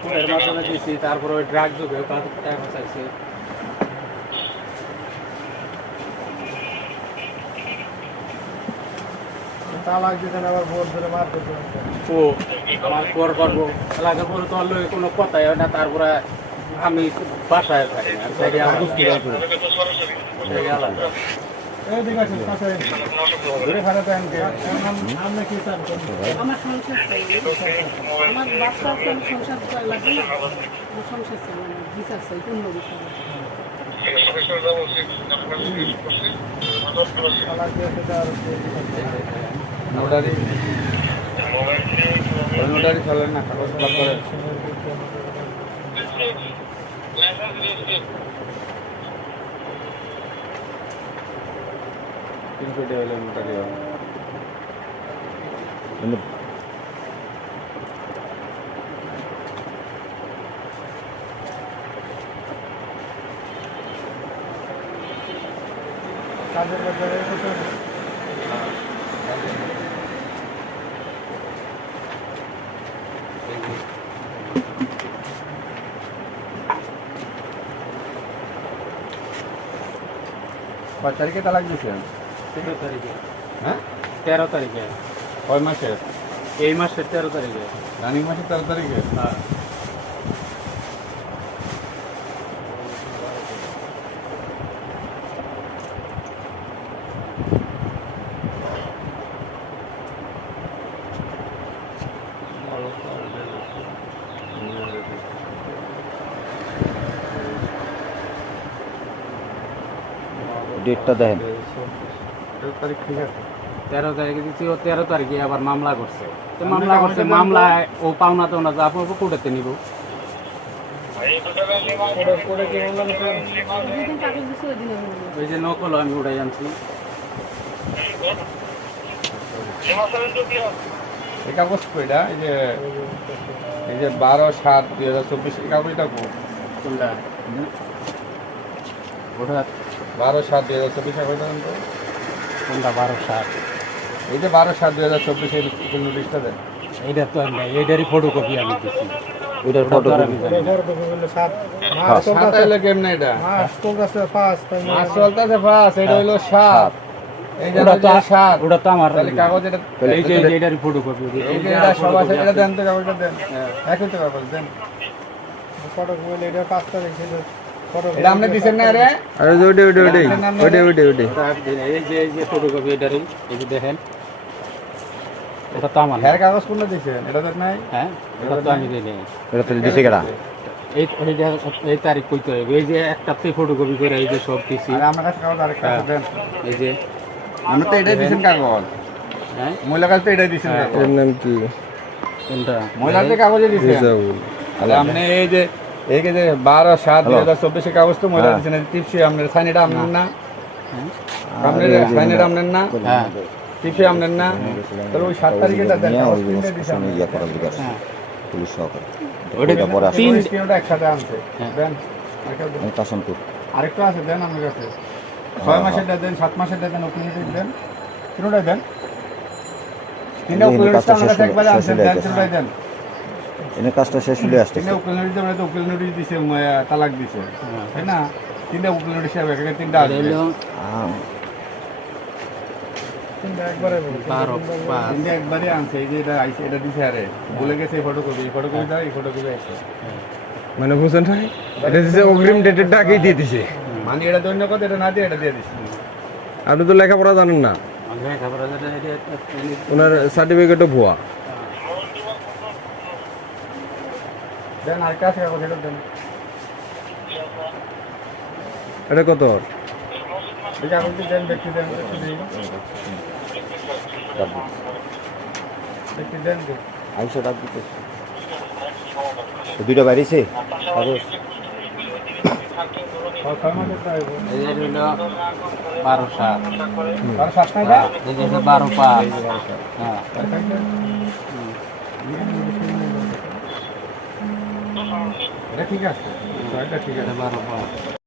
ফোনের মাধ্যমে দিয়েছি, তারপরে ওই ড্রাগ যুগে টাকা চাইছে। তালাক দিতেন আবার ভোট ধরে মার করতে ও আমার পর করবো এলাকার পরে তো আর লগে কোনো কথাই হয় না। তারপরে আমি বাসায় থাকি না, থেকে আলাদা। এদিকে আছে কাছে ঘুরে ফাটাতে আনকে আমরা কি চান আমার সংসার চাই, আমার বাচ্চা আছে, আমি সংসার লাগবে না, আমার সংসার চাই, আমার বিচার চাই, পূর্ণ বিচার। তালাক দিয়েছে তার নোটারি নোটারি চলেন না, কাগজ করে কিন্তু হলে নোটারি হবে। কাজের বাজারে কয় তারিখে তালাক দিয়েছেন? 13 তারিখে। হ্যাঁ 13 তারিখে। কয় মাসের? এই মাসের 13 তারিখে। রানিং মাসের 13 তারিখে? হ্যাঁ। ডেটটা দেখেন। 13 তারিখ ঠিক আছে। 13 তারিখে দিচ্ছি, ও 13 তারিখে আবার মামলা করছে। তো মামলা করছে, মামলায় ও পাওনা তো না, আপনার কোর্টেতে নিব। কোড়ে কি মামলা করছেন? যেদিন কাগজ দিচ্ছে ওই দিন আমি বলবো। ওই যে নকল আমি উঠাই আনছি। এই কাগজ কইটা এই যে 12/7/2024 এই কাগজটা কোনটা? ওটা 12/7/2024 কাগজটা তো কোনটা? 12/7। এই যে 12/7/2024 এর স্কুল নোটিশটা দেন। এইটা তো আর নাই, এইটারই ফটোকপি আমি দিচ্ছি। ওইটার ওটা তো ফটো আর আমি জানি না। বড় তো বললে 7 হ্যাঁ, 7 হইলো কেমনে এটা? মাস চলতেছে 5 তাই মাস চলতেছে 5, এটা হইলো 7। এই যে ওটা তো 7 ওটা তো আমার তাহলে কাগজ এটা এই যে এইটারই ফটোকপি। এই যে এটা সব আছে, এটা দেন তো কাগজটা দেন। একই তো কাগজ দেন। ফটো বলে এটা 5 তারিখ ছিল ফটো এটা আপনি দিছেন না রে? আরে ওইটাই এই যে ফটোকপি এটারই, এই যে দেখেন, এটা তো আমার না। হ্যাঁ কাগজ কোনটা দিছেন? এটা দেন নাই? হ্যাঁ এটা তো আমি দিই নাই। এটা তো দিছে কেডা? এই তারিখ কইতে হবে। এই যে একটাতে ফটোকপি করে এই যে সব দিছি। আর আমার কাছে কাগজ আরেকটা আছে, দেন। এই যে আমরা তো এটাই দিছেন কাগজ। হ্যাঁ মহিলা কাছে তো এটাই দিছেন কাগজ। নাম কি? কোনটা? মহিলার যে কাগজে দিছেন। তাহলে আপনি এই যে 12/7/2024 কাগজ তো মহিলা দিছেন, টিপসি আপনার সাইন এটা আপনার না? আপনার সাইন এটা আপনার না? হ্যাঁ টিপসি আপনার না? তাহলে ওই 7 তারিখেটা দেন, কাগজ কিনে দিছেন। হ্যাঁ পুলিশ সহকারে ওইটা পরে তিন স্ক্রিনটা একসাথে আনছে। হ্যাঁ। দেন। আরেকটা দেন। কাশনপুর আরেকটা আছে, দেন আমার কাছে। 6 মাসেরটা দেন, 7 মাসেরটা দেন, ওপেনিং দেন। তিনটাই দেন। তিনটা ওপেনিং কাজটা আমার কাছে শেষ একবারে হলো, আনছেন, শেষ হলো দেন, এটা। তিনটাই দেন। এনে কাজটা শেষ হলে আসতেছে। তিনটা উকিল নোটিশ দেবেন, তো উকিল নোটিশ দিছে, তালাক দিছে, তাই না? তিনটা উকিল নোটিশ হবে, এখানে তিনটা আসবে। হলো তিনটা একবারে বলে 12/5। তিনটা একবারে আনছে, এই যে এটা আইছে, এটা দিছে আরে ভুলে গেছে এই ফটোকপি দাও, এই ফটোকপি আছে। মানে বুঝছেন না, এটা দিছে অগ্রিম ডেটের টাকাই দিয়ে দিছে। মানে এটা দৈন্য কথা, এটা না দিয়ে এটা দিয়ে দিছে। আপনি তো লেখাপড়া জানেন না, আমি খবর আছে এটা ওনার সার্টিফিকেটও ভুয়া। দেন আরেকটা আছে কাগজ, এটা দেন। এটা কত? এই কাগজটি দেন, ব্যক্তি দেন, ব্যক্তি দিন। ব্যক্তি দেন দিন। আইসা ডাক দিতেছে। দুইটা বাইরেছে কাগজ। 6 মাসেরটা আইবো। এই যে হলো 12/7। আর 7 না এটা? এই যে 12/5। হ্যাঁ এটা ঠিক আছে, এটা ঠিক আছে। 12/5।